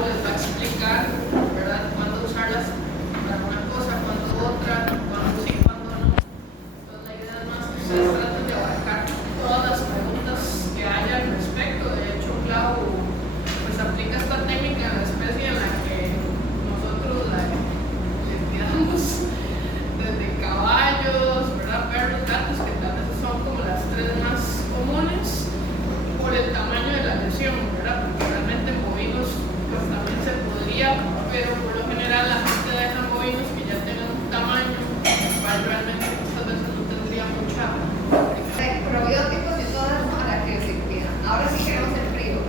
Clau les va a explicar, ¿verdad?, cuándo usarlas para una cosa, cuándo otra, cuándo sí, cuándo no. Entonces la idea es más que ustedes traten de abarcar todas las preguntas que haya al respecto. De hecho, Clau pues aplica esta técnica en la especie en la que nosotros la estudiamos desde caballos, ¿verdad?, perros, gatos, que tal vez son como las tres más comunes por el tamaño de la lesión, ¿verdad? Porque realmente en bovinos pues también se podría, pero por lo general la gente deja bovinos que ya tengan un tamaño el cual realmente muchas veces no tendría mucha aplicación. Probióticos y todas a la criocirugía. Ahora sí queremos el frío.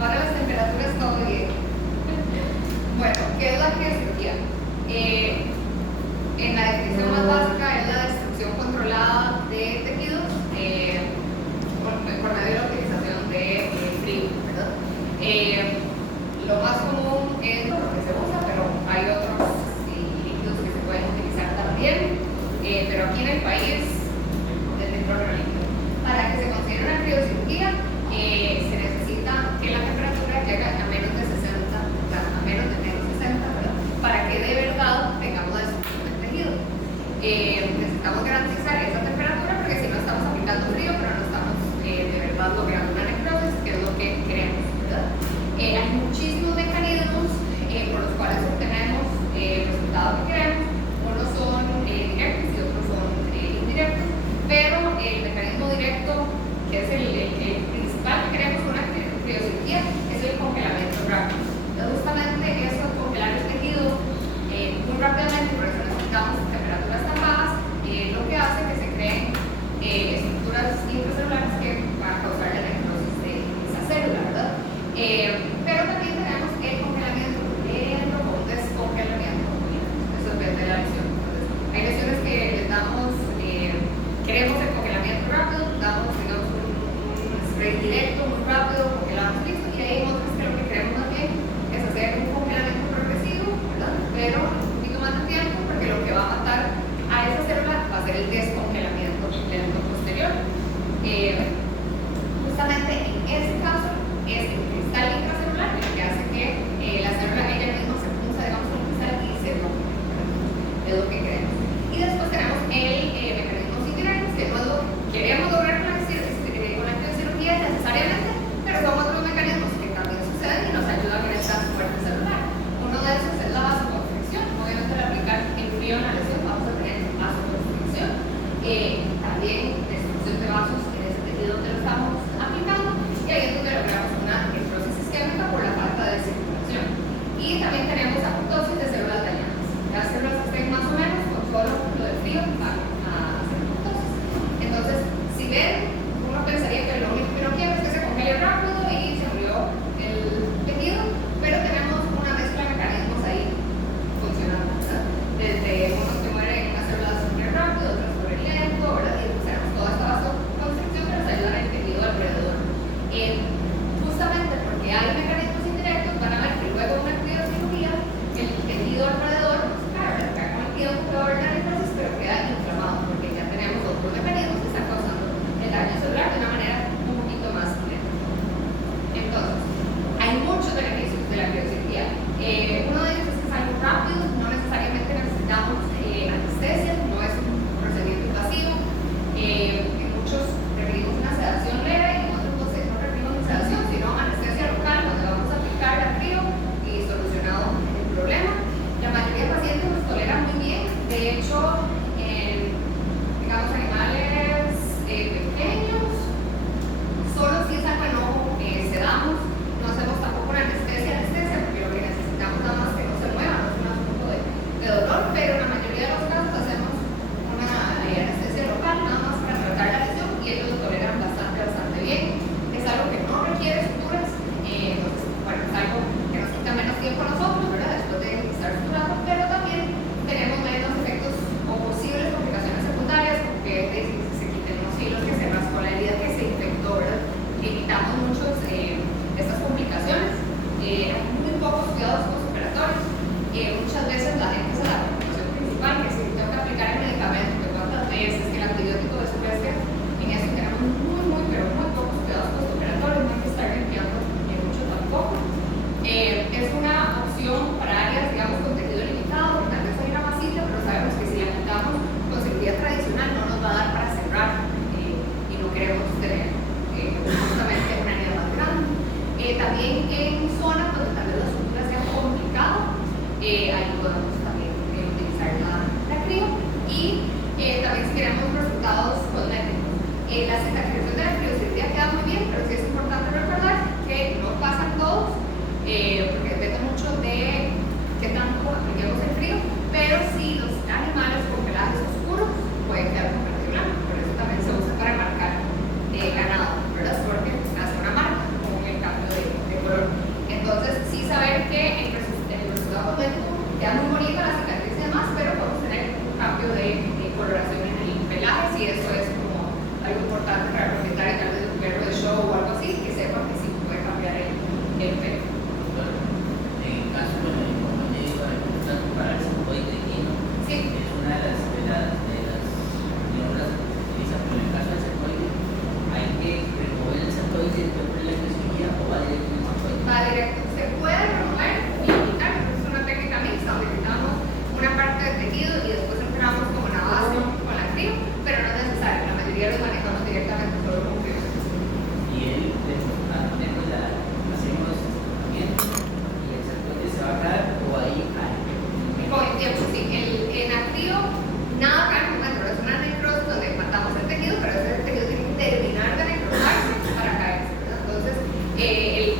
Ahora las temperaturas todo bien. Bueno, ¿qué es la criocirugía? En la definición más básica es la destrucción controlada de tejidos por medio de la utilización de frío, ¿verdad? Lo más común es lo que se usa, pero hay otros líquidos que se pueden utilizar también, pero aquí en el país es el nitrógeno líquido. Para que se considere una criocirugía se necesita que la temperatura llegue a menos de 60, a menos de menos 60, ¿verdad?, para que de verdad tengamos la destrucción del tejido. Necesitamos garantizar esa temperatura porque si no estamos aplicando frío, pero no estamos de verdad logrando una necrosis, que es lo que queremos, ¿verdad? Hay muchísimos mecanismos por los cuales obtenemos el resultado que queremos. Unos son directos y otros son indirectos, pero el mecanismo directo, que es el principal que queremos con una criocirugía, es el congelamiento rápido. Entonces, justamente eso, congelar el tejido muy rápidamente, por eso necesitamos temperaturas tan bajas, lo que hace que se creen estructuras intracelulares que van a causar la necrosis de esa célula, ¿verdad? Pero también tenemos el congelamiento lento o un descongelamiento lento. Eso depende de la lesión. Entonces, hay lesiones que les damos, queremos el congelamiento rápido, damos, digamos, un spray directo, muy rápido, congelamos listo, y hay otras que lo que queremos más bien es hacer un congelamiento progresivo, ¿verdad?, pero un poquito más de tiempo, porque lo que va a matar a esa célula va a ser el descongelamiento lento posterior. Justamente en ese caso es el cristal intracelular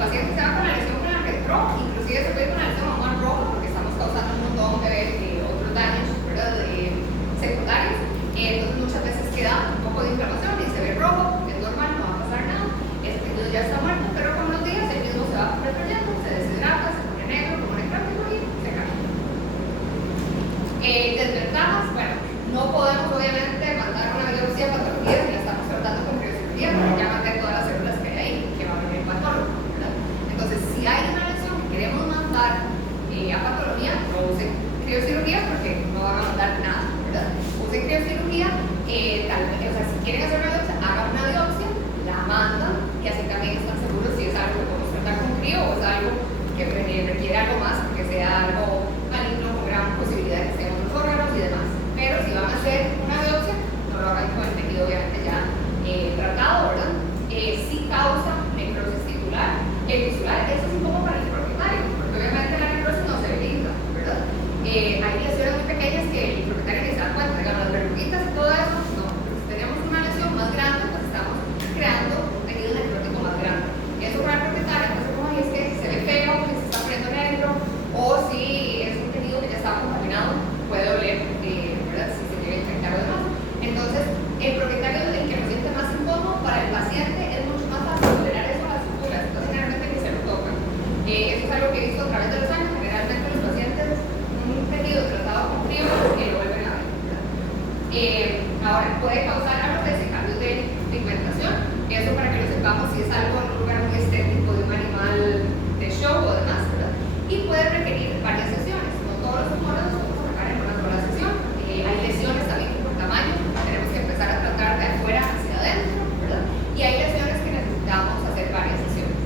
paciente se va con la lesión con la que entró, inclusive se puede ir con la lesión aún roja porque estamos causando un montón de otros daños, ¿verdad? Secundarios. Entonces muchas veces queda un poco de inflamación y se ve rojo, es normal, no va a pasar nada. Este tejido ya está muerto, pero con los días el mismo se va retrayendo, se deshidrata, se pone negro, como necrótico y se cae. Desventajas, bueno, no podemos obviamente mandar una biopsia a patología si la estamos tratando con criocirugía porque ya maté todas las células que hay ahí, que va a venir el patólogo, ¿verdad? Entonces, si hay una lesión que queremos mandar a patología, no usen criocirugía porque no van a mandar nada, ¿verdad? Usen criocirugía, o sea, si quieren hacer una biopsia, hagan una biopsia, la mandan y así también están seguros si es algo que podemos tratar con crío o es algo que requiere algo más, que sea algo maligno con gran posibilidad de que sean otros órganos y demás. Pero si van a hacer una biopsia, no lo hagan con el tejido obviamente ya tratado, ¿verdad? Sí causa necrosis tisular. El tisular, eso es un poco para el propietario, porque obviamente la necrosis no se blinda, ¿verdad? Hay lesiones muy pequeñas que el propietario ni se da cuenta, digamos, las verruguitas y todo eso, no. Pero si tenemos una lesión más grande, pues estamos creando un tejido necrótico más grande. Eso para el propietario, pues como es que se ve feo, que se está poniendo negro, o si es un tejido que ya está contaminado, puede oler, ¿verdad? Si se quiere infectar o demás. Entonces, el propietario es el que lo siente más incómodo, para el paciente es mucho más fácil tolerar eso a las suturas, entonces generalmente ni se lo tocan. Eso es algo que he visto a través de los años, generalmente los pacientes, un tejido tratado con frío, que lo vuelven a ver, ¿verdad? Ahora, puede causar alopecia, cambios de pigmentación, eso para que lo sepamos si es algo en un lugar muy estético de un animal de show o demás, ¿verdad? Y puede requerir varias sesiones, no todos los tumores los podemos sacar en una sola sesión. Hay lesiones también por tamaño, tenemos que empezar a tratar de afuera hacia adentro, ¿verdad? Y hay lesiones que necesitamos hacer varias sesiones.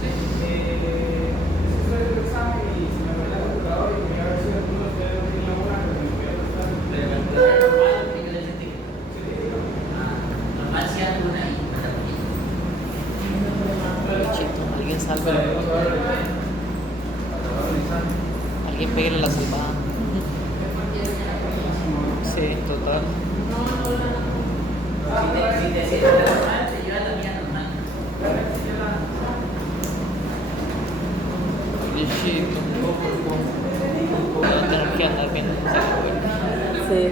Sí, eso es el examen y si me voy a la computadora y voy a ver si alguno de ustedes no tiene una que me voy a prestar. Normal si alguna ahí. Alguien salve. Alguien pégale la salvada. Sí, total. Si te sientes normal, te lleva la mía normal. Bichito. Voy a tener que andar viendo esa. Sí.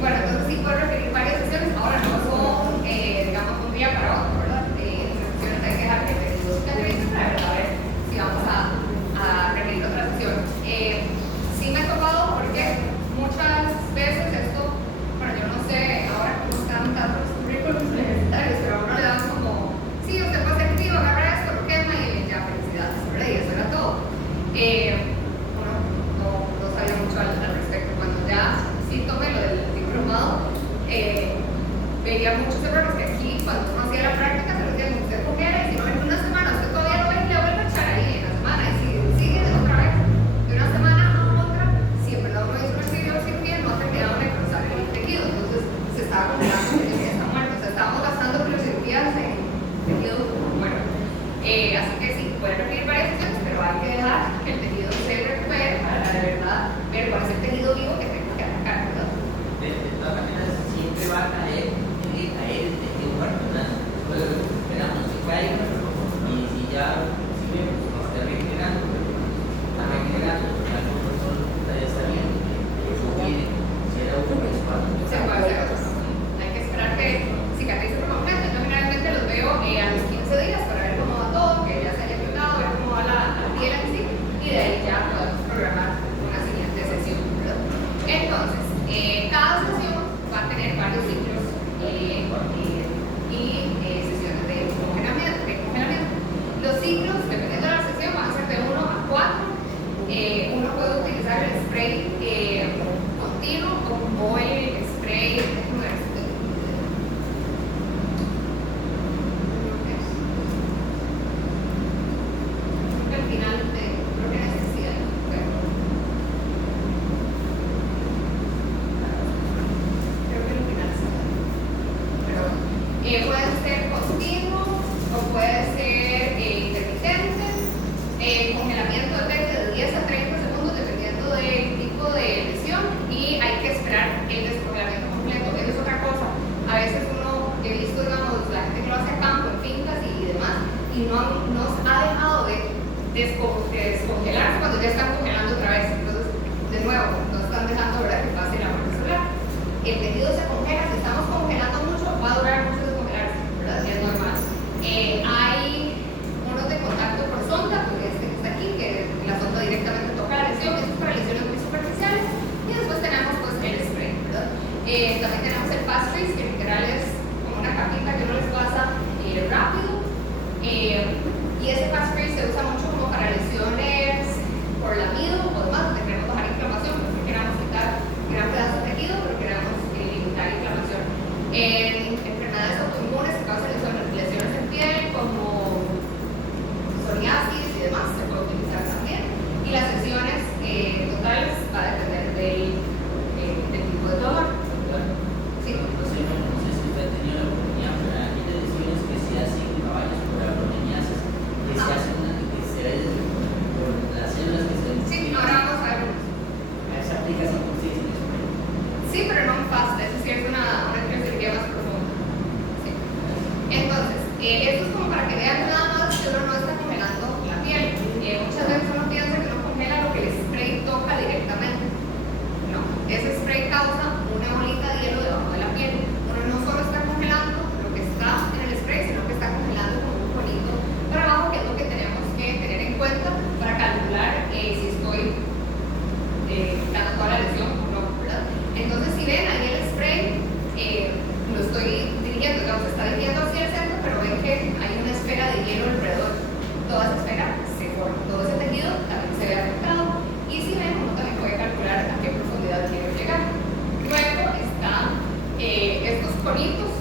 Bueno, entonces sí puedo requerir varias sesiones. Ahora no son, digamos, un día para otro, ¿verdad? En sesiones hay que dejar que el tejido cicatrice para ver si vamos a requerir otra sesión. Sí me ha tocado porque muchas veces esto, bueno, yo no sé ahora cómo están tanto los currículums universitarios, pero a uno le dan como, sí, usted puede ser activo, agarra esto, lo quema y ya, felicidades, ¿verdad? Y eso era todo. Bueno, no sabía mucho al respecto. Cuando ya sí tomé lo del diplomado, veía muchos errores que aquí, cuando uno hacía la práctica, se lo decían, usted cogiera y si no en una semana, usted todavía lo ve y le vuelve a echar ahí en la semana y sigue de otra vez, de una semana a otra, si en verdad uno hizo una cirugía, no ha terminado de cruzar el tejido, entonces se estaba complicando que el tejido está muerto, o sea, estábamos gastando cirugías en tejido muerto. Así que sí, puede requerir varias sesiones, pero hay que dejar que el tejido se recupere para de verdad ver cuál es el tejido vivo que tengo que atacar, ¿verdad? De todas maneras, siempre va a caer el tejido muerto, ¿verdad? Pues esperamos que caiga y si ya sigue, pues nos está regenerando, está regenerando, porque algo ya está bien, que eso viene, si era un espacio. Se puede hacer otra cosa. Hay que esperar que cicatrice por completo. Yo generalmente los veo a los 15 días para ver cómo va todo, que ya se haya y no ha dejado de descongelarse cuando ya están congelando otra vez. Entonces, de nuevo, no están dejando, ¿verdad?, que pase la muerte celular. El tejido se congela, si estamos congelando mucho, va a durar mucho descongelarse, ¿verdad? Y es normal. Hay unos de contacto por sonda, porque este que está aquí, que la sonda directamente toca la lesión, esto es para lesiones muy superficiales, y después tenemos pues el spray, ¿verdad? También tenemos el pass trace, que literal es como una capita que uno les pasa rápido, y ese pass trace se usa mucho como para lesiones por lamido o demás, donde queremos bajar inflamación, porque queremos quitar gran pedazo de tejido, pero queremos limitar inflamación. En enfermedades autoinmunes que causan lesiones en piel, como psoriasis y demás, se puede utilizar también. Y las sesiones totales va a depender del tipo de dolor. Sí. No sé si usted ha tenido la oportunidad, pero hay lesiones que se hacen en caballos por abroniasis, que se hacen por las células que se ven. Sí, ahora vamos a ver. Se aplica así como se dice en español. Sí, pero no en fast, eso sí es una cirugía más profunda. Sí. Entonces, esto es como para que vean nada más que uno no está congelando la piel. Muchas veces uno piensa que uno congela lo que el spray toca directamente. No, ese spray causa una bolita de hielo debajo de la piel. Uno no solo está congelando lo que está en el spray, sino que está congelando como un conito para abajo, que es lo que tenemos que tener en cuenta para calcular si estoy dando toda la lesión o no, ¿verdad? Entonces, si ven ahí el spray, lo estoy dirigiendo, digamos, está dirigiendo hacia el centro, pero ven que hay una esfera de hielo alrededor. Toda esa esfera se forma, todo ese tejido también se ve afectado, y si ven, uno también puede calcular a qué profundidad quiero llegar. Luego están estos conitos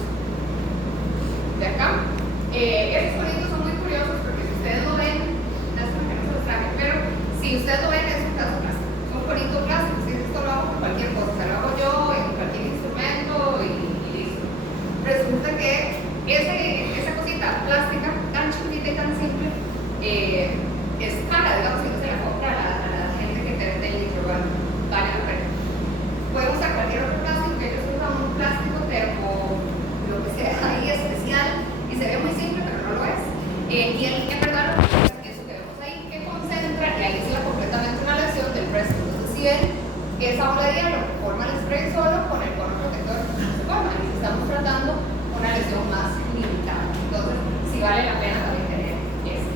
de acá. Estos conitos son muy curiosos porque si ustedes lo ven, lástima que no se los traje, pero si ustedes lo ven, es un pedazo de plástico. Es un conito plástico, si esto lo hago con cualquier cosa, lo hago yo en cualquier instrumento y listo. Resulta que esa cosita plástica tan chiquita y tan simple es cara, digamos, que no se la compra a la gente que te vende el litro, vale la pena. Pueden usar cualquier otro plástico, que ellos usan un plástico termo, lo que sea ahí especial, y se ve muy simple, pero no lo es. Y en verdad lo que es eso que vemos ahí, que concentra y aísla completamente una lesión del resto. Entonces, si ven, esa bola de hielo forma el spray solo con el cono protector no se forma, y estamos tratando una lesión más limitada. Entonces, sí vale la pena también tener esto.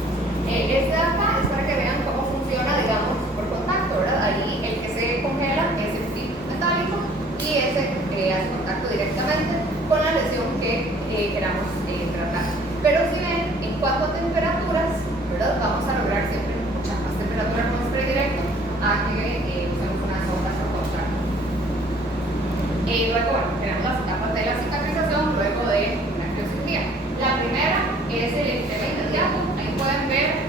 Este de acá es para que vean cómo funciona, digamos, por contacto, ¿verdad? Ahí el que se congela es el film metálico y ese hace contacto directamente con la lesión que queramos tratar. Pero si ven, en cuanto a temperaturas, ¿verdad?, vamos a lograr siempre mucha más temperatura con spray directo a que usemos una sonda por contacto. Luego, bueno, tenemos las etapas de la cicatrización luego de una criocirugía. La primera es el edema inmediato. Ahí pueden ver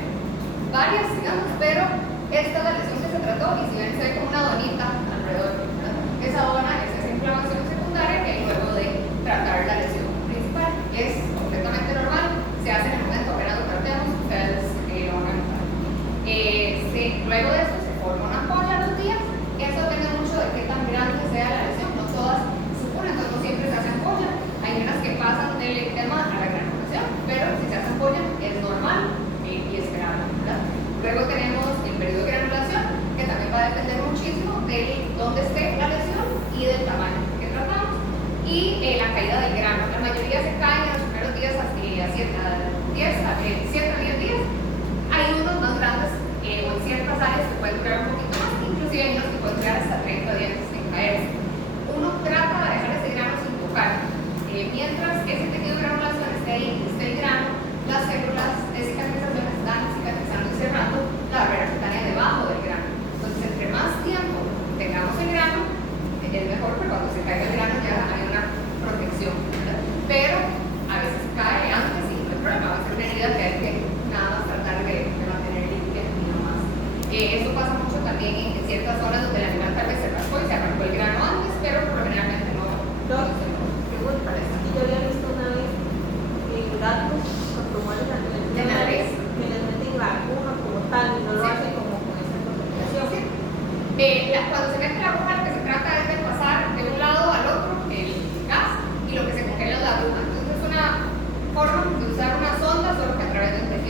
varias, digamos, pero esta es la lesión que se trató, y si ven, se ve como una donita alrededor, ¿verdad? Esa dona es esa inflamación secundaria que hay luego de tratar la lesión principal. Es completamente normal, se hace en el momento, apenas lo tratemos, ustedes lo van a notar. Luego de eso se forma una ampolla a los días. Eso depende mucho de qué tan grande sea la lesión, no todas suponen, entonces no siempre se hace ampolla. Hay unas que pasan del edema a la granulación, pero si se hace ampolla es normal y esperable, ¿verdad? Luego tenemos el periodo de granulación, que también va a depender muchísimo de dónde esté la lesión y del tamaño que tratamos, y la caída del grano. La mayoría se caen en los primeros días hasta 7 a 10 días. Hay unos más grandes o en ciertas áreas que pueden durar un poquito más, inclusive hay unos que pueden durar hasta 30 días sin caerse. Uno trata de dejar ese grano sin tocar. Mientras ese tejido de granulación esté ahí, esté el grano, las células de cicatrización están cicatrizando y cerrando la barrera cutánea debajo del grano. Entonces, entre más tiempo tengamos el grano, es mejor, porque cuando se caiga el grano ya hay una protección, ¿verdad? Pero a veces cae antes y no hay problema, va a ser una herida que hay que nada más tratar de mantener limpia y no más. Eso pasa mucho también en ciertas zonas donde el animal tal vez se raspó y se arrancó el grano antes, pero generalmente no. Pregunta, aquí yo había visto una vez gatos con tumores a nivel de nariz, que les meten la aguja como tal y no lo hacen como con esa concentración. Cuando se mete la aguja, lo que se trata es de pasar de un lado al otro el gas, y lo que se congela es la aguja. Entonces es una forma de usar una sonda, solo que a través del tejido.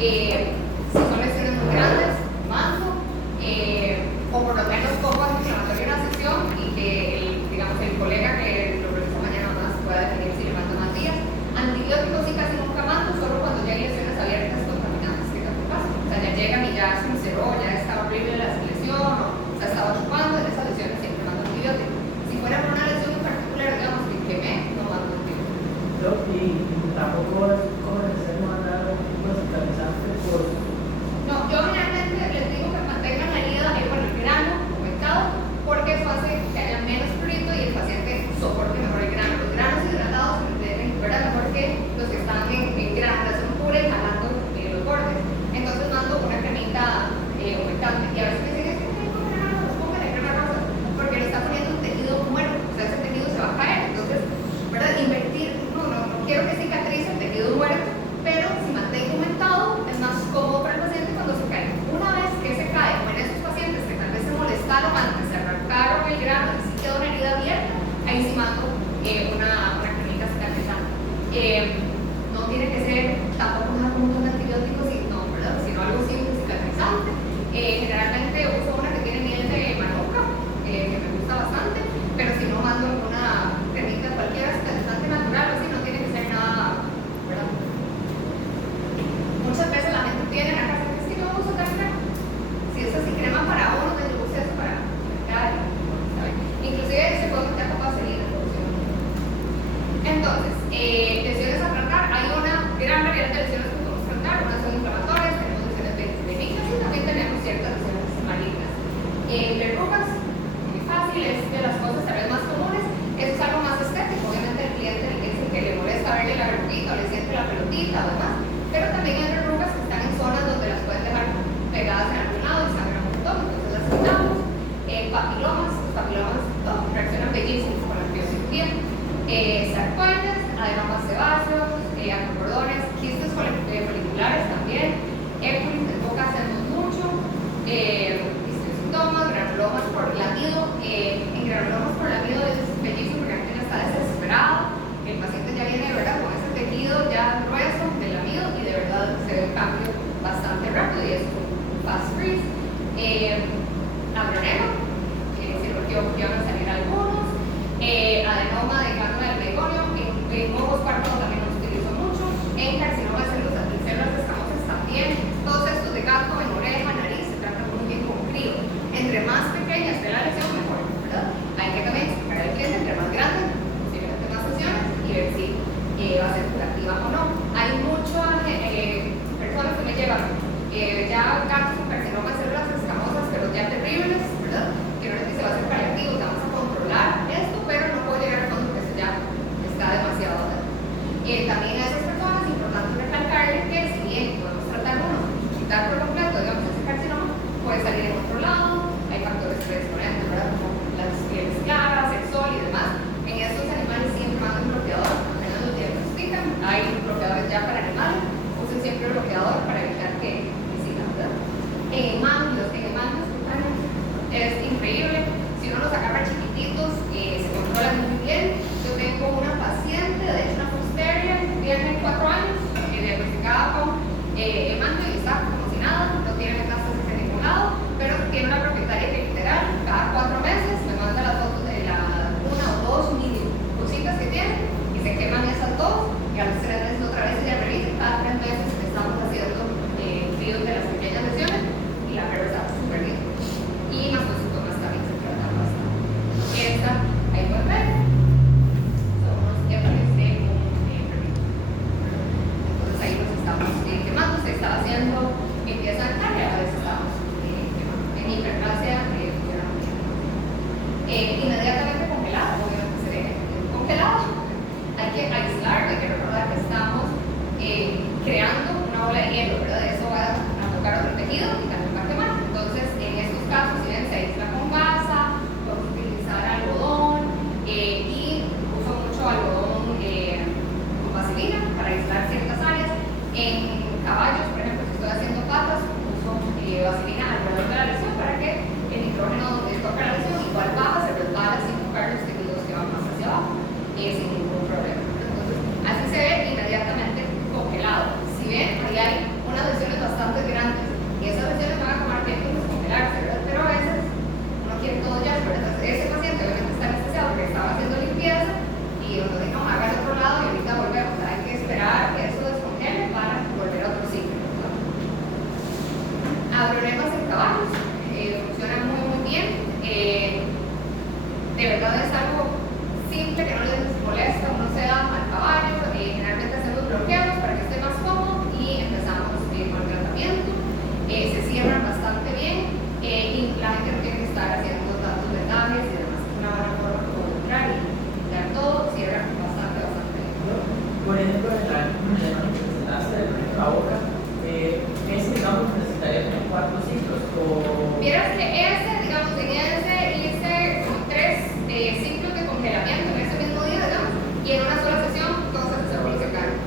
Si son lesiones muy grandes, mando, o por lo menos poco antiinflamatorio en la sesión y que digamos, el colega que lo revisa mañana más pueda definir si le mando más días. Antibióticos sí casi nunca mando, solo cuando ya hay lesiones abiertas contaminantes, que es lo que pasa. O sea, ya llegan y ya se cerró, ya está horrible la lesión, o se ha estado chupando, en esas lesiones siempre mando antibióticos. Si fuera por una lesión en particular, digamos, que quemé, no mando antibióticos. Y tampoco es como necesario mandar un tipo de cicatrizante por... No, yo generalmente les digo que mantengan la herida, bueno, el grano humectado, porque eso hace que haya menos prurito y el paciente soporte mejor el grano. Los granos hidratados se deben recuperar mejor que los que están en granación pura y jalando los bordes. Entonces mando una cremita humectante y a veces me dicen, es que tengo grano, los pongan en crema rosa, porque le está poniendo un tejido muerto, o sea, ese tejido se va a caer. Entonces, ¿verdad? Invertir, no quiero que cicatrice el tejido muerto, pero si mantengo humectado es más cómodo para el paciente cuando se cae. Una vez que se cae, como en esos pacientes que tal vez se molestaron antes, se arrancaron el grano y si quedó una herida abierta, ahí sí mando una cremita cicatrizante. No tiene que ser tampoco una punta de antibióticos, ¿verdad? Sino algo simple cicatrizante. Generalmente uso una que tiene miel de manuka, que me gusta bastante, pero si no mando alguna cremita cualquiera cicatrizante natural o así, no tiene que ser nada, ¿verdad? Muchas veces la gente tiene en la casa que es que yo uso tal crema. Si es así crema para uno, pues yo uso eso para mercar, ¿sabes? Inclusive se puede meter con vaselina. Entonces, lesiones a tratar, hay una gran variedad de lesiones que podemos tratar. Unas son inflamatorias, tenemos lesiones benignas y también tenemos ciertas lesiones malignas. Verrugas, muy fácil, es de las cosas tal vez más comunes. Eso es algo más estético, obviamente el cliente es el que le molesta verle la verruguita o le siente la pelotita o demás. Pero también hay verrugas que están en zonas donde las pueden dejar pegadas en algún lado y sangran un montón, entonces las quitamos. Papilomas, los papilomas reaccionan bellísimos con la biocirugía. Sarcoides, adenomas sebáceos, acrocordones, quistes foliculares también, épulis, en boca hacemos mucho, histiocytomas, granulomas por lamido. En granulomas por lamido es bellísimo porque la gente está desesperada, el paciente ya viene, ¿verdad?, con ese tejido ya grueso del lamido y de verdad se ve un cambio bastante rápido y es un fast freeze. Abronema, cirugía que van a salir algunos, adenoma de glándula del meigonio, en ojos partos también los utilizo mucho, en carcinoma de células escamosas también. Todos estos de gato, en oreja, nariz, se tratan muy bien con crío. Entre más pequeña esté la lesión, mejor, ¿verdad? Hay que también explicar al cliente, entre más grande, posiblemente más sesiones y ver si va a ser curativa o no. Hay muchas personas que me llevan ya gatos con carcinoma de células escamosas, pero ya terribles, ¿verdad? Que no les dice va a ser paliativo, vamos a controlar esto, pero no puedo llegar al fondo porque eso ya está demasiado alto. También a esas personas es importante recalcarle que si bien podemos tratar uno, quitar por completo, digamos, ese carcinoma, puede salir en otro lado, hay factores predisponentes, ¿verdad? Como las pieles claras, el sol y demás. En estos animales siempre mandan un bloqueador, apenas los diagnostican, hay bloqueadores ya para animales, usen siempre el bloqueador para evitar que sigan, ¿verdad? En mamíferos es increíble, si uno los agarra chiquititos, se controlan muy bien. Yo tengo una paciente, de hecho una fosteria, tiene 4 años, diagnosticada con hemanto y está como si nada, no tiene metástasis en ningún lado, pero tiene una propietaria que literal cada 4 meses me manda las fotos de las 1 o 2 mini cositas que tiene y se queman esas 2 y a los 3 meses otra vez ella revisa. Cada 3 meses estamos haciendo estudios de las pequeñas lesiones y la perra está súper bien. Y más los síntomas también se tratan bastante. Esta, ahí pueden ver, son unos épolis de un perrito. Entonces ahí nos estamos quemando, se está haciendo limpieza dental y a veces estamos quemando. En hiperplasia funcionan bien. Inmediatamente congelado, obviamente se ve congelado. Hay que aislar, hay que recordar que estamos creando una bola de hielo, ¿verdad? Eso va a tocar otro tejido y también va a quemar. Entonces, en estos casos, si ven, se aísla con gasa, podemos utilizar algodón y uso mucho algodón con vaselina para aislar ciertas áreas. En caballos, por ejemplo, si estoy haciendo patas, uso vaselina alrededor de la lesión para que el nitrógeno donde toca la lesión igual baja, se resbala sin tocar los tejidos que van más hacia abajo, sin ningún problema. Entonces, así se ve inmediatamente congelado. Si ven, ahí hay unas lesiones Agronemas en caballos, funciona muy muy bien. De verdad es algo simple que no les molesta, uno se da al caballo, generalmente hacemos bloqueos para que esté más cómodo y empezamos con el tratamiento. Se cierran bastante bien y la gente no tiene que estar haciendo tantos vendajes y demás. Es una buena forma como entrar y quitar todo, cierra bastante bien. Por ejemplo, en la imagen que presentaste del la boca, ese, digamos, necesitaría como 4 ciclos o... Vieras que ese, digamos, en ese hice como 3 ciclos de congelamiento en ese mismo día, digamos, y en una sola sesión todos se secaron.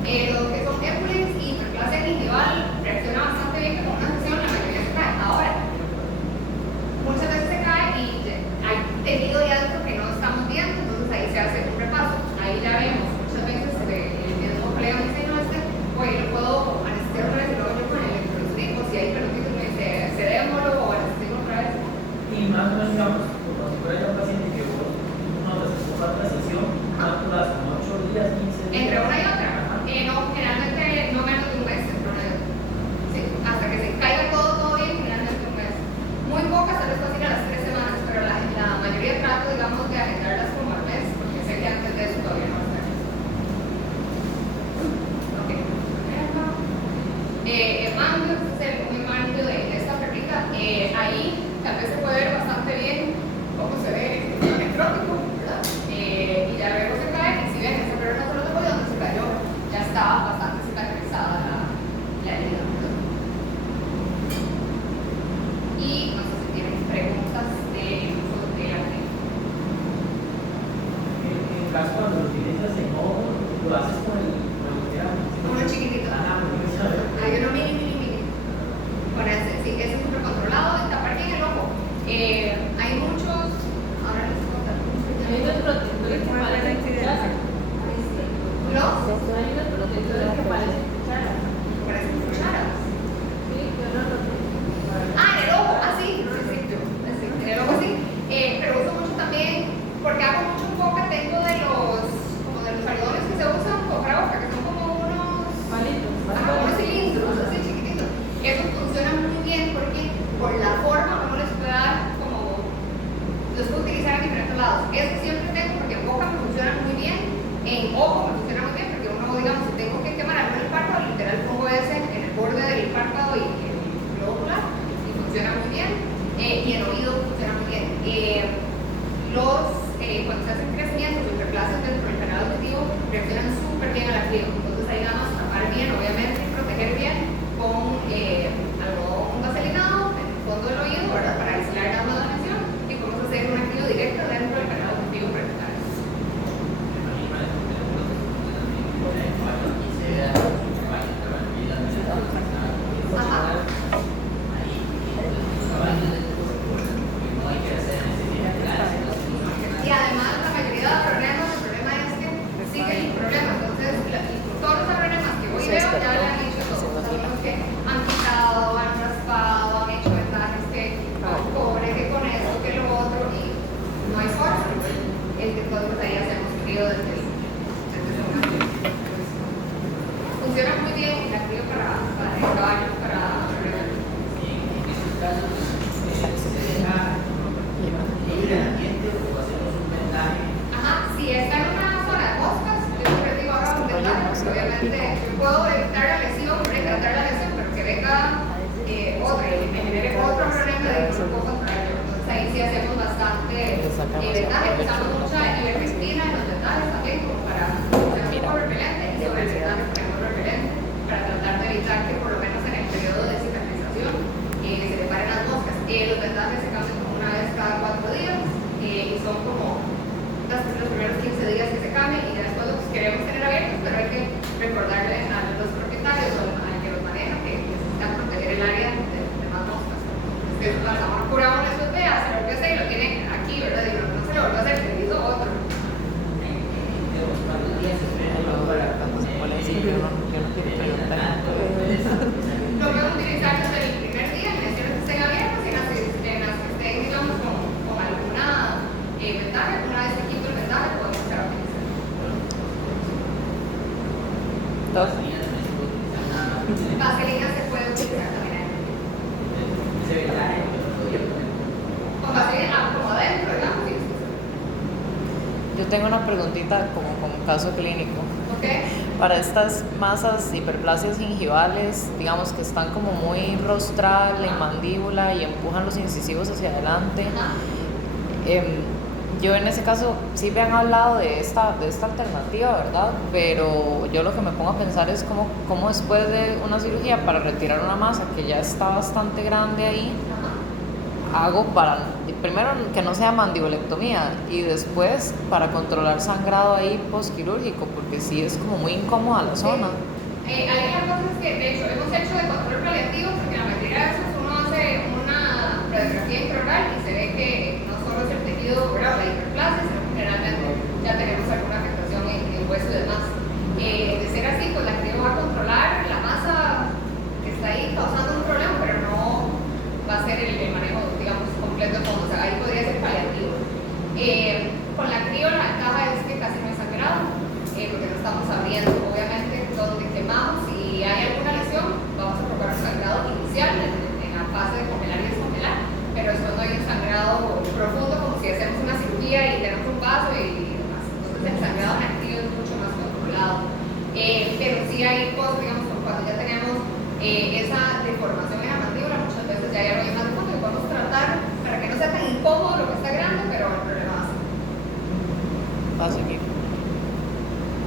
Lo que son Épulis y hiperplasia gingival reacciona bastante bien, que con una sesión la mayoría se cae. Ahora, muchas veces se cae y hay tejido de adentro que no estamos viendo, entonces ahí se hace un repaso. Ahí ya vemos muchas veces el mismo colega me enseñó oye, lo puedo anestesiar otra vez y luego yo con el electrostático, si hay pelotitos me dice sedémoslo o anestesio otra vez. Y más o menos, digamos, como si fuera un paciente que vos notas que fue otra sesión, ¿cuánto duras? ¿Como 8 días, 15 días? Entre una y otra, no, generalmente no menos de un mes, sí, hasta que se caiga todo bien, generalmente un mes. Muy pocas se les fácil a las 3 semanas, pero la mayoría trato, digamos, de agendarlas como al mes, porque sé que antes de eso todavía no va a estar. El mando, este es el mando de esta perrita, ahí tal vez se puede ver bastante bien cómo se ve el necrótico, ¿verdad? Y ya luego se cae, y si ven, esa perra no solo se fue donde se cayó, ya estaba bastante cicatrizada la herida, ¿verdad? Y no sé si tienen preguntas del uso de la clínica. En caso cuando lo utilizas en ojo, lo haces con el Uno chiquitito. Hay uno mini. Con ese, sí, ese es súper controlado, tapar bien el ojo. Hay muchos, ahora les voy a contar. Hay unos protectores que parecen cucharas. ¿Los? Hay unos protectores que parecen cucharas. Parecen cucharas. Sí, yo no lo tengo. Ah, en el ojo, así, sí, en el ojo sí. Pero uso mucho también, porque hago mucho enfoque, tengo de los algodones que se usan boca a boca, que son como unos Palitos. unos cilindros así chiquititos. Eso funciona muy bien porque por la forma uno les puede dar como, los puedo utilizar en diferentes lados. Eso siempre tengo porque en boca me funciona muy bien, en ojo me funciona muy bien porque uno, digamos, si tengo que quemar algo en el párpado, literal pongo ese en el borde del párpado y el globo ocular y funciona muy bien. Y en oído funciona muy bien. Cuando se hacen crecimientos o hiperplasias dentro del canal auditivo reaccionan súper bien al activo. Entonces ahí vamos a tapar bien, obviamente, y proteger bien con algodón vaselinado en el fondo del oído, ¿verdad? Para aislar la donación y podemos hacer un activo directo dentro del canal auditivo rectal. Y además la mayoría de problemas, el problema es que sigue el problema. Entonces, todos los problemas que hoy veo ya lo han hecho todos. Algunos que han quitado, han raspado, han hecho vendajes que con cobre, que con eso, que lo otro, y no hay forma. Entonces ahí hacemos frío desde ese momento. Funciona muy bien el frío para el caballo, para ajá, si está en una zona de moscas, yo siempre digo ahora un vendaje, porque obviamente yo puedo evitar la lesión, tratar la lesión, pero que venga otra y me genere otro problema de que no puedo controlarlo. Entonces ahí sí hacemos bastante vendaje, usamos mucha ivermectina en los vendajes también, como para hacer un poco repelente, y sobre el vendaje ponemos repelente, para tratar de evitar que por lo menos en el periodo de cicatrización se le paren las moscas. Los vendajes se cambian como una vez cada 4 días y son como los primeros 15 días que se cambian y ya después los queremos tener abiertos, pero hay que recordarle a los propietarios o al que los maneja que necesitan proteger el área de más moscas. Entonces, pasamos curado un SOP, se lo volvió a hacer y lo tienen aquí, ¿verdad? Y no se lo volvió a hacer, se hizo otro. Lo pueden utilizar desde el primer día en lesiones que estén abiertas y en las que estén, digamos, con alguna ventaja. Una vez que quito el vendaje, podemos empezar a utilizar. Vaselina se puede utilizar también. se ve la gente, pero podría poner. Como así, como adentro, digamos, sí. Yo tengo una preguntita como caso clínico. ¿Ok? Para estas masas hiperplasias gingivales, digamos que están como muy rostral, en mandíbula y empujan los incisivos hacia adelante. Ajá. Yo en ese caso sí me han hablado de esta alternativa, ¿verdad? Pero yo lo que me pongo a pensar es cómo después de una cirugía para retirar una masa que ya está bastante grande ahí, hago para, primero que no sea mandibulectomía y después para controlar sangrado ahí postquirúrgico, porque sí es como muy incómoda la zona. Hay una cosa es que de hecho hemos hecho de control paliativo, porque la mayoría de veces uno hace una radiografía intraoral y se ve que no solo es el tejido, ¿verdad?, la hiperplasia, sino que generalmente ya tenemos alguna afectación en hueso y demás. De ser así, pues la crio va a controlar la masa que está ahí causando un problema, pero no va a ser el manejo, digamos, completo de fondo. O sea, ahí podría ser paliativo. Con la crio la ventaja es que casi no hay sangrado, porque no estamos abriendo. Obviamente, donde quemamos, si hay alguna lesión, vamos a provocar un sangrado inicial en la fase de congelar y descongelar, pero después no hay un sangrado profundo como si hacemos una cirugía y tenemos un vaso y demás. Entonces el sangrado en activo es mucho más controlado. Pero sí hay cosas, digamos, como cuando ya tenemos esa deformación en la mandíbula, muchas veces ya hay algo más de fondo que podemos tratar para que no sea tan incómodo lo que está grande, pero el problema va a ser. Va a seguir.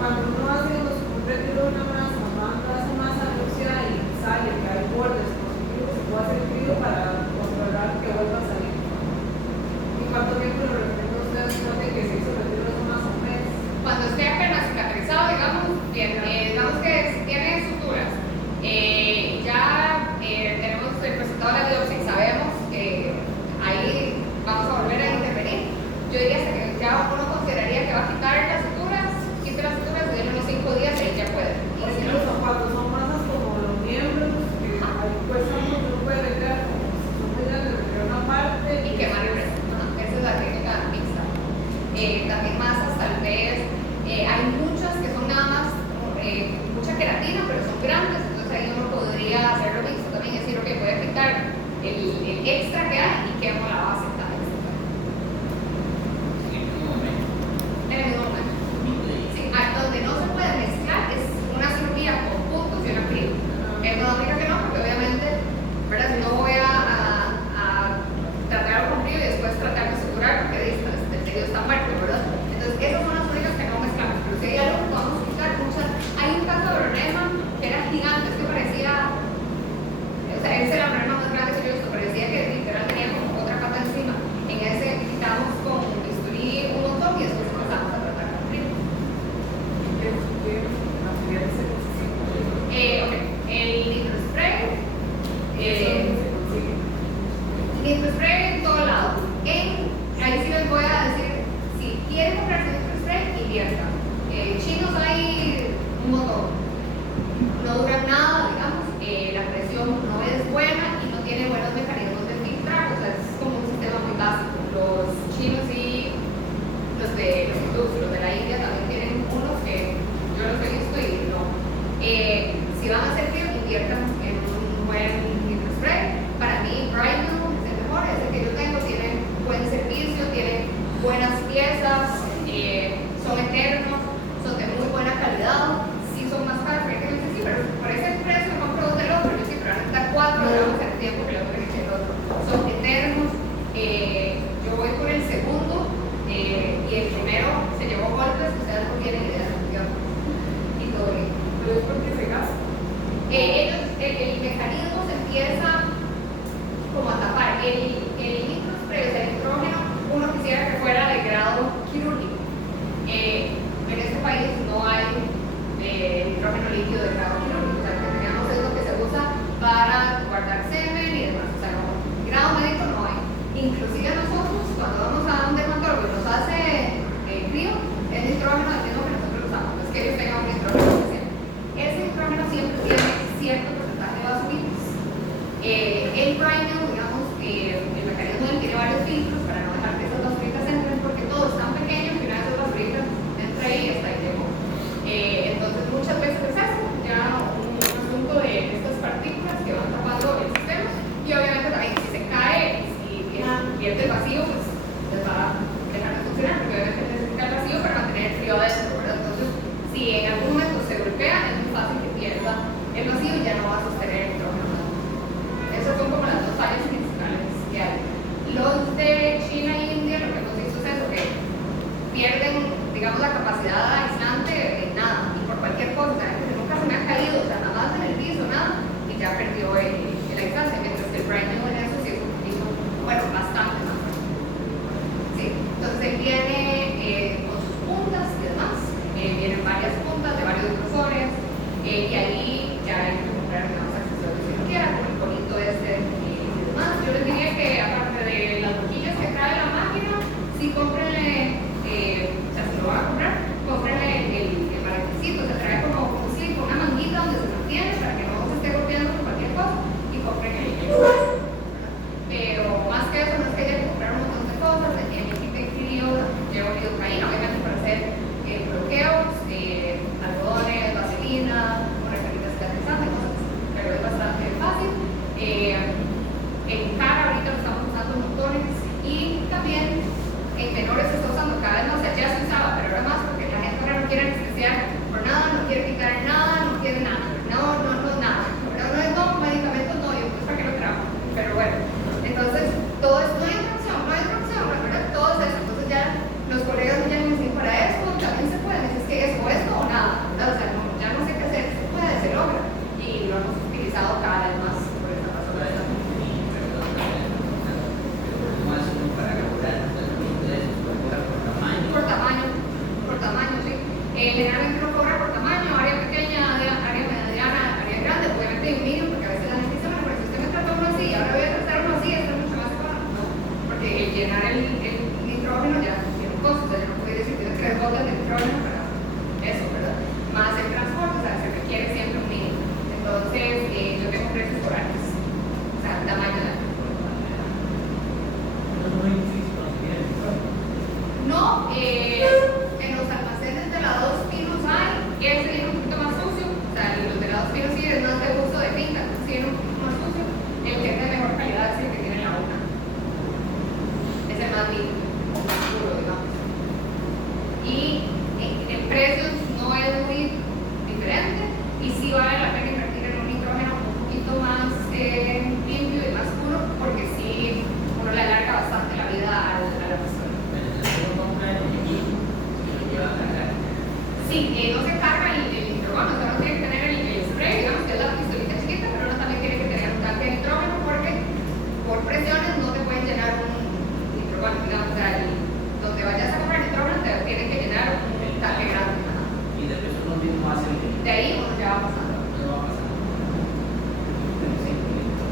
Cuando uno hace un retiro de una masa, hace masa ósea y sale, que hay bordes positivos, se puede hacer frío para controlar que vuelva a salir. ¿Y cuánto tiempo lo recomienda usted después de que se hizo el retiro de una masa? ¿Un mes? Cuando esté apenas cicatrizado, digamos, bien, digamos que tiene suturas, ya tenemos el resultado de la biopsia y sabemos que ahí vamos a volver a intervenir. Yo diría que ya uno consideraría que va a quitar las suturas, quite las suturas y en unos 5 días ahí ya puede. Por ejemplo, cuando son masas como los miembros, que hay cuestas que uno puede retirar, como si son muy grandes, retirar una parte Y quemar el resto. Esa es la técnica mixta. También masas, tal vez, hay muchas que son nada más mucha queratina, pero son grandes, entonces ahí uno podría hacerlo mixto también, es decir, que puede quitar el extra que hay y quemo la base también. En el mismo momento. En el mismo momento. Sí, donde no se puede mezclar es una cirugía con puntos y una cría. Es la única que no, porque obviamente, ¿verdad? Si no voy a tratarlo con frío y después tratar de suturar, porque el tejido está muerto, ¿verdad? Entonces, esas son las únicas que no mezclamos. Pero si hay algo que podemos quitar, muchas. Hay un caso de Bronema que era gigante, es que parecía. O sea, ese era el Bronema más grande que yo he visto, parecía que literal tenía como otra pata encima. En ese quitamos con bisturí un montón y después empezamos a tratar con frío. Ok, el nitro spray. Nitro spray en todo lado. Ahí sí les voy a decir, si quieren comprarse nitro spray, inviertan. Chinos hay un montón. No duran nada, digamos. La presión no es buena y no tiene buenos mecanismos de filtrar. O sea, es como un sistema muy básico. Los chinos y los de la India también tienen unos que yo los he visto y no. Si van a hacer frío, inviertan en un buen nitro spray. Para mí, Bridal es el mejor, es el que yo tengo, tiene buen servicio, tiene buenas piezas, son eternos, son de muy buena calidad, sí son más caros, hay que decir, sí, pero por ese precio no compro dos del otro, yo sí, pero ahorita 4 digamos el tiempo que le otro que el otro. Son eternos, yo voy por el segundo y el primero se llevó golpes, ustedes no tienen idea de y todo bien. Pero es porque se gasta. El mecanismo se empieza como a tapar. El nitro spray, o sea, el nitrógeno, uno quisiera que fuera de grado quirúrgico. En este país no hay nitrógeno líquido de grado quirúrgico, o sea, que tengamos es lo que se usa para guardar semen y demás, o sea, no, grado médico no hay. Inclusive nosotros, cuando vamos a un dermatólogo y nos hace frío, el nitrógeno es el mismo que nosotros usamos, no es que ellos tengan un nitrógeno especial. Ese nitrógeno siempre tiene cierto porcentaje de vasodilas. El Brinal, digamos, el mecanismo del tiene varios filtros para no dejar que esas basuritas entren, porque todo es tan pequeño que una de esas basuritas entra ahí y hasta ahí llegó. Entonces, muchas veces es eso, ya un asunto de estas partículas que van tapando el sistema, y obviamente también si se el vacío ya no va a sostener el nitrógeno. Esas son como las dos fallas principales que hay. Los de China e India lo que nos hizo es eso, que pierden, digamos, la capacidad aislante en nada y por cualquier cosa. Que nunca se me ha caído, o sea, nada más en el piso, nada, y ya perdió el aislante, mientras que el Brand New en eso sí es un poquito, bueno, bastante más. Sí, entonces él viene con sus puntas y demás, vienen varias puntas de varios grosores, y ahí ya hay que comprar más accesorios si no quiera, como el conito este y demás. Yo les diría que aparte de las boquillas que trae la máquina, sí cómprenle, o sea, si lo van a comprar, cómprenle el maletecito, se trae como sí, con una manguita donde se mantiene para que no se esté golpeando con cualquier cosa, y compren el pero más que eso no es que haya que comprar un montón de cosas, el kit de frío, llevo lidocaína, obviamente para hacer bloqueos, algodones, vaselina, una cremita cicatrizante, cosas así, pero es bastante fácil. En cara ahorita lo estamos usando montones y también en menores se está usando cada vez más, o sea, ya se usaba, pero ahora más porque la gente ahora no quiere anestesiar por nada, no quiere quitar nada, no quiere nada, nada, pero no es no, medicamentos no, yo pues para qué lo trabajo, pero bueno, entonces todo es, no hay instrucción, ¿verdad? Todo es eso, entonces ya los colegas ya me dicen, para esto también se puede, es que es o esto o nada, ¿verdad? O sea, no, ya no sé qué hacer, se puede, se logra, y lo hemos utilizado cada vez más por esa razón. Por tamaño, sí. Generalmente uno cobra por tamaño, área pequeña, área mediana, área grande, obviamente hay un mínimo, porque a veces la gente dice, bueno, pero si usted me trata uno así, ahora voy a tratar uno así, esto es mucho más económico. No, porque llenar el nitrógeno ya tiene un costo, o sea, yo no puedo decir que tiene 3 botas de nitrógeno para eso, ¿verdad? Más el transporte, o sea, se requiere siempre un mínimo. Entonces, yo tengo precios por áreas, o sea, el tamaño de la. No, en los almacenes de la Dos Pinos hay, ese viene un poquito más sucio, o sea, los de la Dos Pinos sí es más de uso de finca, entonces sí viene un poquito más sucio. El que es de mejor calidad es el que tiene la una. Es el más limpio, más puro, digamos. Y en precios no es muy diferente, y sí vale la pena invertir en un nitrógeno un poquito más limpio y más puro, porque sí uno le alarga bastante la vida a la persona. Sí, no se carga el nitrógeno, o sea, no tiene que tener el spray, digamos que es la pistolita chiquita, pero uno también tiene que tener un tanque de nitrógeno porque por presiones no te pueden llenar un nitrógeno, digamos, o sea, donde vayas a comprar nitrógeno te tienen que llenar un tanque grande. Y después uno mismo hace el De ahí uno ya va pasando.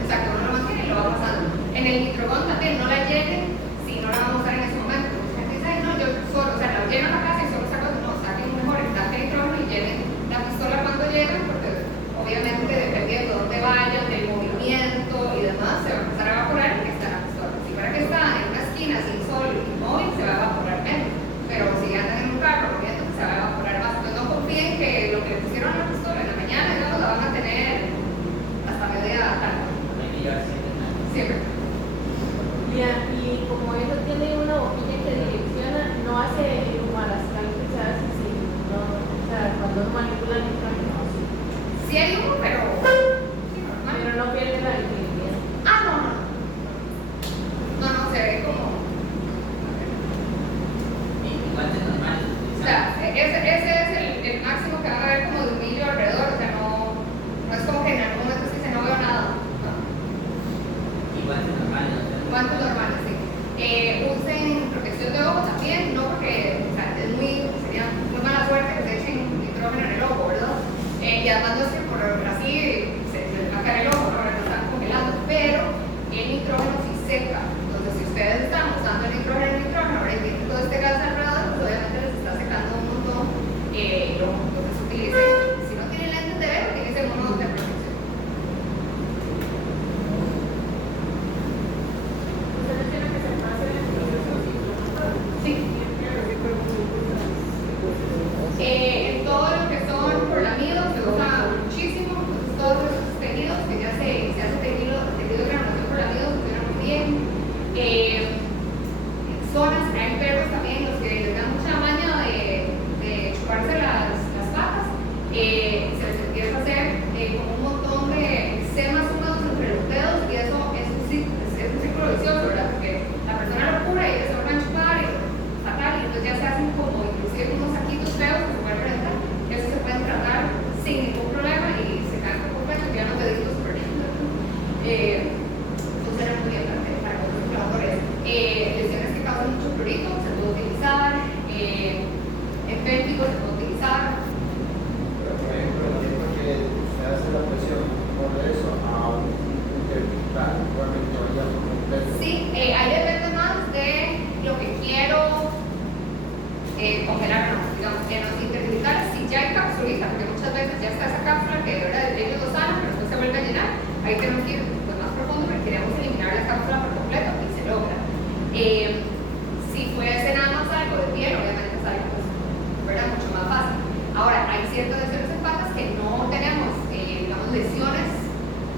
Exacto, uno lo mantiene y lo va pasando. En el nitrógeno también no la llenen si no la vamos a usar en ese momento. Mucha gente dice, ay no, yo solo, o sea, la lleno a la casa y solo saco, no, saquen mejor el tanque de nitrógeno y llenen la pistola cuando llegan, porque obviamente dependiendo de dónde vayan, del movimiento y demás, se va a empezar a evaporar y que está la pistola. Si fuera que está en una esquina sin sol y móvil, se va a evaporar menos. Pero si andan en un carro moviendo, se va a evaporar más. Entonces no confíen que lo que le pusieron a la pistola en la mañana, digamos, la van a tener hasta media tarde. Hay que llevar siempre. Siempre. Bien, y ahí tenemos que ir pues, más profundo porque queremos eliminar la cápsula por completo y se logra. Si fuese nada más algo de piel, obviamente es algo pues, ¿verdad? Mucho más fácil. Ahora, hay ciertas lesiones en patas que no tenemos, digamos, lesiones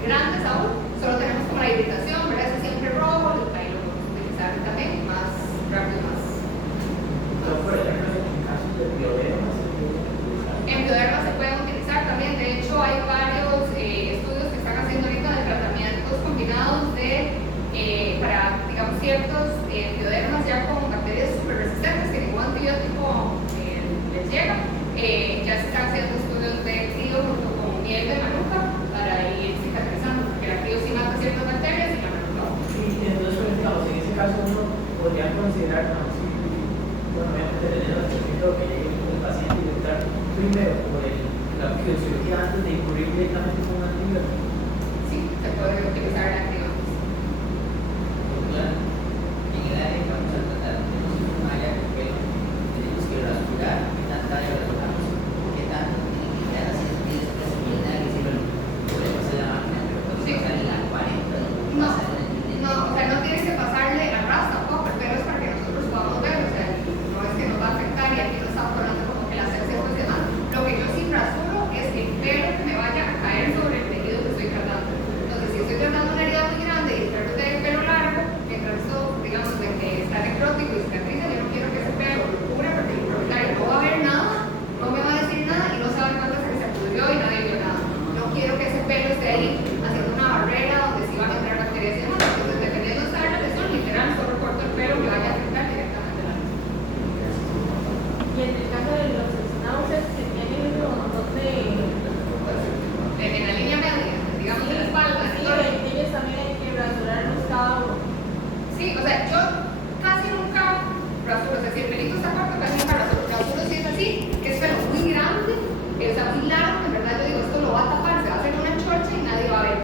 grandes aún, solo tenemos como la irritación, ¿verdad? Eso siempre rojo, ahí lo podemos utilizar también más rápido, más. Pero, por ejemplo, en casos de pioderma, ¿se puede utilizar? En pioderma se pueden utilizar también, de hecho hay varios estudios que están haciendo ahorita de tratamientos combinados de, para, digamos, ciertos piodermas ya con bacterias súper resistentes que ningún antibiótico les llega. Ya se están haciendo estudios de crío junto con miel de manuka para ir cicatrizando, porque la crío sí mata ciertas bacterias y la manuka no. Y entonces, digamos, en ese caso uno podría considerar, no, si, bueno, obviamente tener el tratamiento que llegue el paciente y entrar primero por la fisiología antes de incurrir directamente con un antibiótico. Sí, se puede utilizar el antibiótico. Claro, en el área que vamos a tratar, tenemos un área de pelo, tenemos que rasurar, qué tanta área rasuramos, qué tanto tiene que quedar así, no tiene expresibilidad, que si lo puede pasar la máquina, pero puede Sí. pasar en la 40, no No, pasa en el no, o sea, no tienes que pasarle a ras tampoco, el pelo es para que nosotros podamos ver, o sea, no es que nos va a afectar y aquí no estamos hablando como que la célula es demás. Lo que yo sí rasuro es el pelo que me vaya a caer sobre el tejido que estoy tratando. Entonces, si estoy tratando una herida muy grande y trato de tener pelo largo, mientras esto, digamos, de que está necrótico y cicatriza, yo no quiero que ese pelo lo cubra porque el propietario no va a ver nada, no me va a decir nada y no sabe cuánto se pudrió y nadie vio nada. No quiero que ese pelo esté ahí haciendo una barrera donde sí van a entrar bacterias y demás. Entonces, dependiendo de la lesión, literal, solo corto el pelo que vaya a afectar directamente la lesión. Y en el caso de los náuseas que tienen un montón de... En la línea media, digamos, de la espalda, Sí, ¿no? ellos también hay que rasurarlos cada uno. Sí, o sea, yo casi nunca rasuro, o sea, si el pelito está corto, casi nunca rasuro.